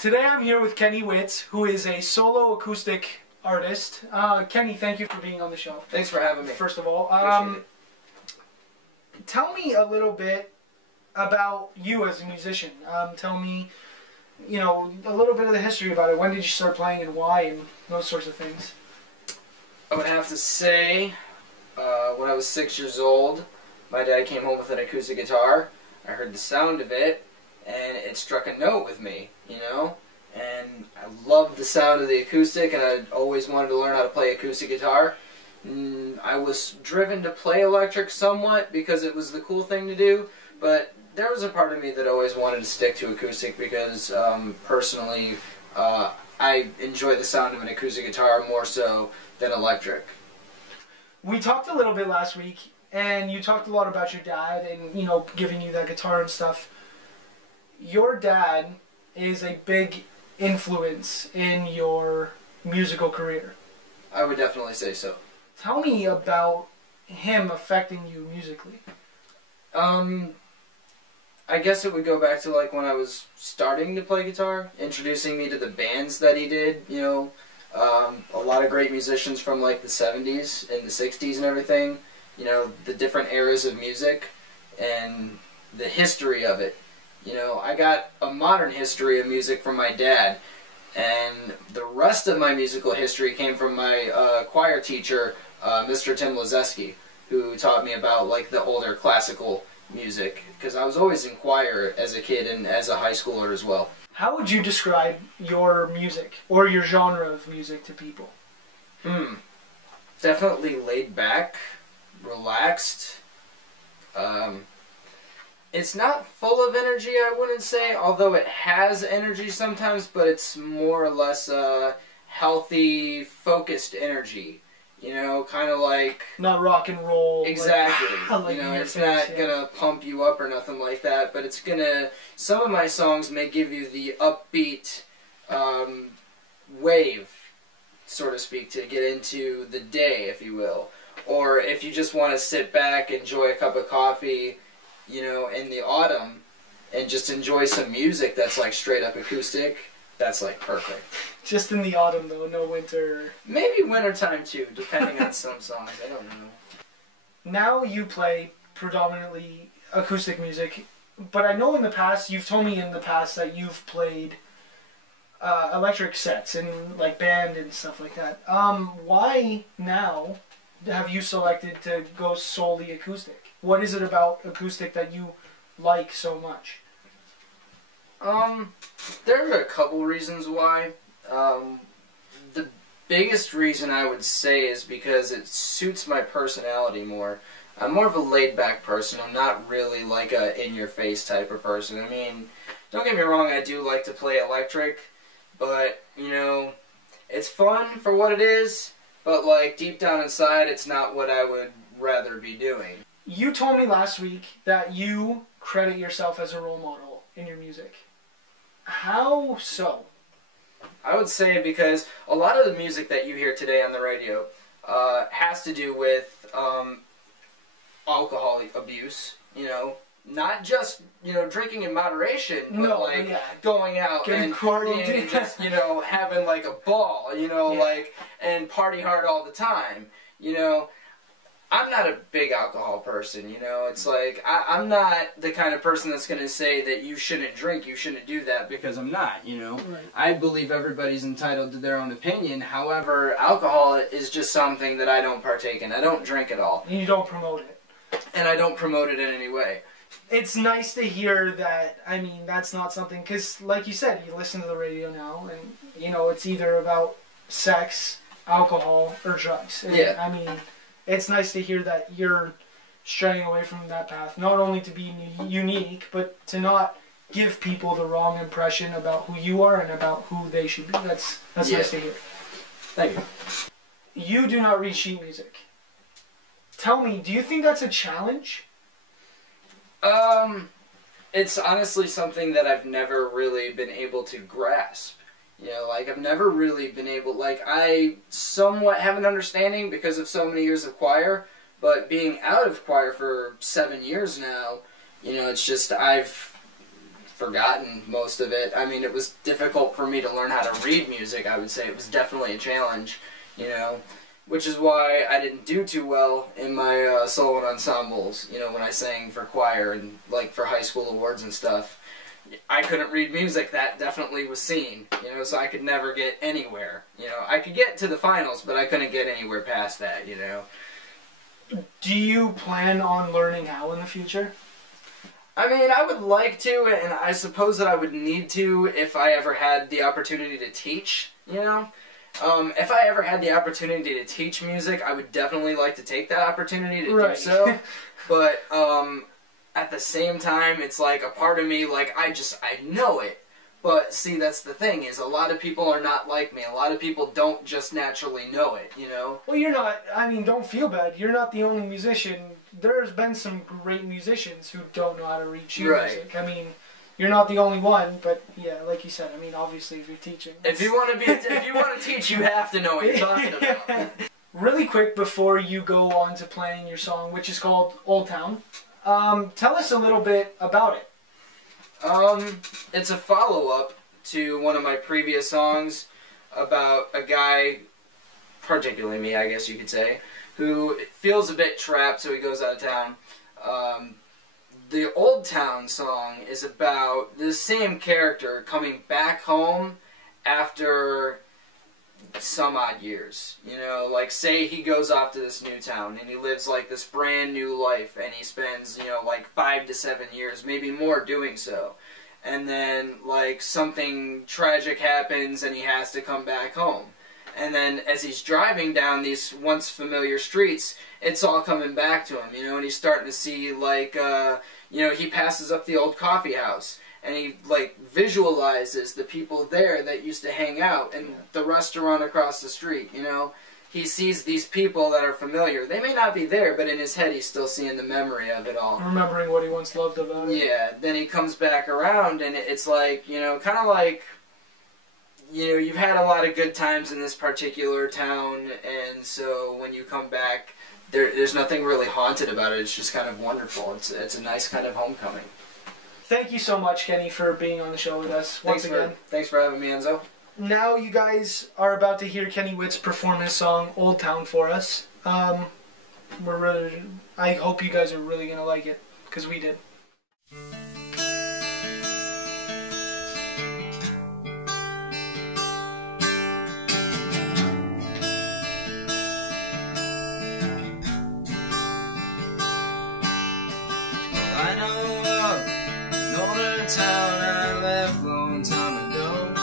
Today I'm here with Kenny Witz, who is a solo acoustic artist. Kenny, thank you for being on the show. Thanks for having me. First of all, Appreciate it. Tell me a little bit about you as a musician. Tell me, you know, a little bit of the history about it. When did you start playing and why, and those sorts of things. I would have to say, when I was 6 years old, my dad came home with an acoustic guitar. I heard the sound of it, and it struck a note with me, you know? And I loved the sound of the acoustic, and I always wanted to learn how to play acoustic guitar. I was driven to play electric somewhat because it was the cool thing to do, but there was a part of me that always wanted to stick to acoustic because, personally, I enjoy the sound of an acoustic guitar more so than electric. We talked a little bit last week, and you talked a lot about your dad and, you know, giving you that guitar and stuff. Your dad is a big influence in your musical career. I would definitely say so. Tell me about him affecting you musically. I guess it would go back to like when I was starting to play guitar, introducing me to the bands that he did, you know, a lot of great musicians from like the 70s and the 60s and everything, you know, the different eras of music and the history of it. You know, I got a modern history of music from my dad, and the rest of my musical history came from my choir teacher, Mr. Tim Lazeski, who taught me about like the older classical music, because I was always in choir as a kid and as a high schooler as well. How would you describe your music or your genre of music to people? Definitely laid back, relaxed. It's not full of energy, I wouldn't say, although it has energy sometimes, but it's more or less healthy, focused energy. You know, kind of like... Not rock and roll. Exactly. Like you know, it's not gonna pump you up or nothing like that, but it's gonna... Some of my songs may give you the upbeat wave, so to speak, to get into the day, if you will. Or if you just want to sit back, enjoy a cup of coffee, you know, in the autumn, and just enjoy some music that's like straight up acoustic, that's like perfect. Just in the autumn though, no winter. Maybe wintertime too, depending on some songs, I don't know. Now you play predominantly acoustic music, but I know in the past, you've told me in the past that you've played electric sets and like band and stuff like that. Why now have you selected to go solely acoustic? What is it about acoustic that you like so much? There are a couple reasons why. The biggest reason I would say is because it suits my personality more. I'm more of a laid-back person. I'm not really like a in-your-face type of person. I mean, don't get me wrong, I do like to play electric, but, you know, it's fun for what it is, but, like, deep down inside, it's not what I would rather be doing. You told me last week that you credit yourself as a role model in your music. How so? I would say because a lot of the music that you hear today on the radio has to do with alcohol abuse, you know. Not just, you know, drinking in moderation, but going out and partying and just, you know, having like a ball, you know, like, and party hard all the time, you know. I'm not a big alcohol person, you know. It's like, I'm not the kind of person that's going to say that you shouldn't drink, you shouldn't do that, because I'm not, you know. Right. I believe everybody's entitled to their own opinion. However, alcohol is just something that I don't partake in. I don't drink at all. And you don't promote it. And I don't promote it in any way. It's nice to hear that. I mean, that's not something, because like you said, you listen to the radio now, and, you know, it's either about sex, alcohol, or drugs. And, yeah. I mean, it's nice to hear that you're straying away from that path, not only to be unique, but to not give people the wrong impression about who you are and about who they should be. That's nice to hear. Thank you. You do not read sheet music. Tell me, do you think that's a challenge? It's honestly something that I've never really been able to grasp. You know, like, I've never really been able, like, I somewhat have an understanding because of so many years of choir, but being out of choir for 7 years now, you know, it's just, I've forgotten most of it. I mean, it was difficult for me to learn how to read music, I would say. It was definitely a challenge, you know, which is why I didn't do too well in my solo and ensembles, you know, when I sang for choir and, like, for high school awards and stuff. I couldn't read music. That definitely was seen, you know, so I could never get anywhere, you know. I could get to the finals, but I couldn't get anywhere past that, you know. Do you plan on learning how in the future? I mean, I would like to, and I suppose that I would need to if I ever had the opportunity to teach, you know? If I ever had the opportunity to teach music, I would definitely like to take that opportunity to do so. But, at the same time, it's like a part of me, like, I know it. But, see, that's the thing, is a lot of people are not like me. A lot of people don't just naturally know it, you know? Well, you're not, I mean, don't feel bad. You're not the only musician. There's been some great musicians who don't know how to read sheet music. I mean, you're not the only one, but, yeah, like you said, I mean, obviously, if you're teaching. If you want to teach, you have to know what you're talking about. Really quick before you go on to playing your song, which is called Old Town, tell us a little bit about it. It's a follow-up to one of my previous songs about a guy, particularly me, I guess you could say, who feels a bit trapped, so he goes out of town. The Old Town song is about this same character coming back home after some odd years. You know, like, say he goes off to this new town and he lives, like, this brand new life, and he spends, you know, like 5 to 7 years, maybe more, doing so. And then, like, something tragic happens and he has to come back home. And then as he's driving down these once familiar streets, it's all coming back to him, you know, and he's starting to see, like, you know, he passes up the old coffee house, and he, like, visualizes the people there that used to hang out, and the restaurant across the street, you know. He sees these people that are familiar. They may not be there, but in his head he's still seeing the memory of it all. Remembering what he once loved about it. Yeah, then he comes back around, and it's like, you know, kind of like, you know, you've had a lot of good times in this particular town, and so when you come back, there's nothing really haunted about it. It's just kind of wonderful. It's a nice kind of homecoming. Thank you so much, Kenny, for being on the show with us once again. Thanks for having me, Enzo. Now you guys are about to hear Kenny Witz perform his song Old Town for us. I hope you guys are really going to like it, because we did. I know another town I left long time ago, and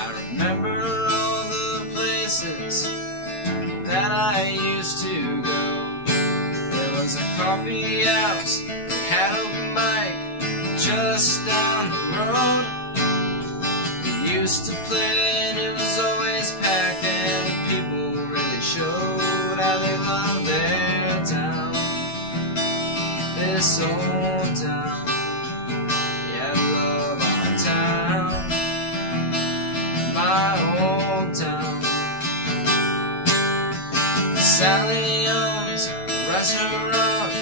I remember all the places that I used to go. There was a coffee house that had open mic just down the road. We used to play and it was always packed, and the people really showed how they loved their town. This old town, yeah, I love our town, my old town. Sally owns a restaurant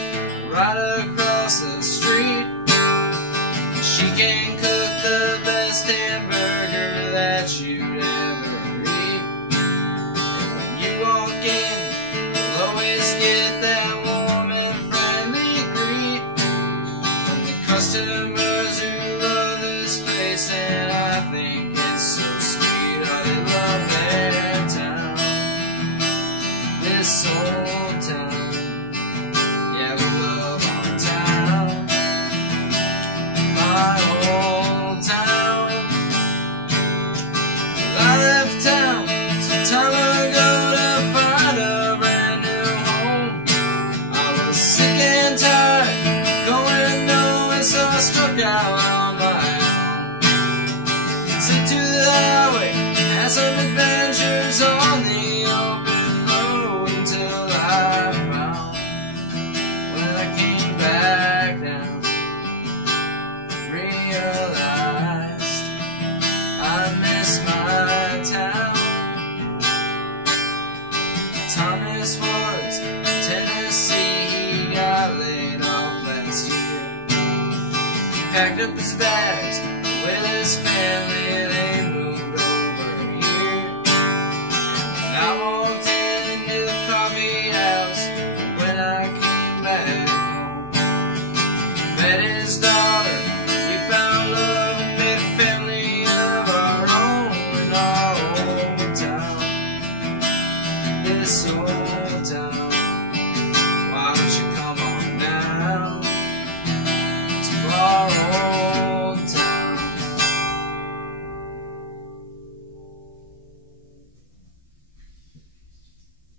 right across the street. She can cook the best hamburger that you'd ever eat. And when you walk in, you'll always get that warm and friendly greet from the customers who love this place, and I think it's so sweet how they love their town. This old town, yeah, we love our town, my old town. Well, I left town some time ago to find a brand new home. I was sick and tired, going nowhere, so I struck out on my own. Took to the highway, had some adventures on the open road, until packed up his bags with his family.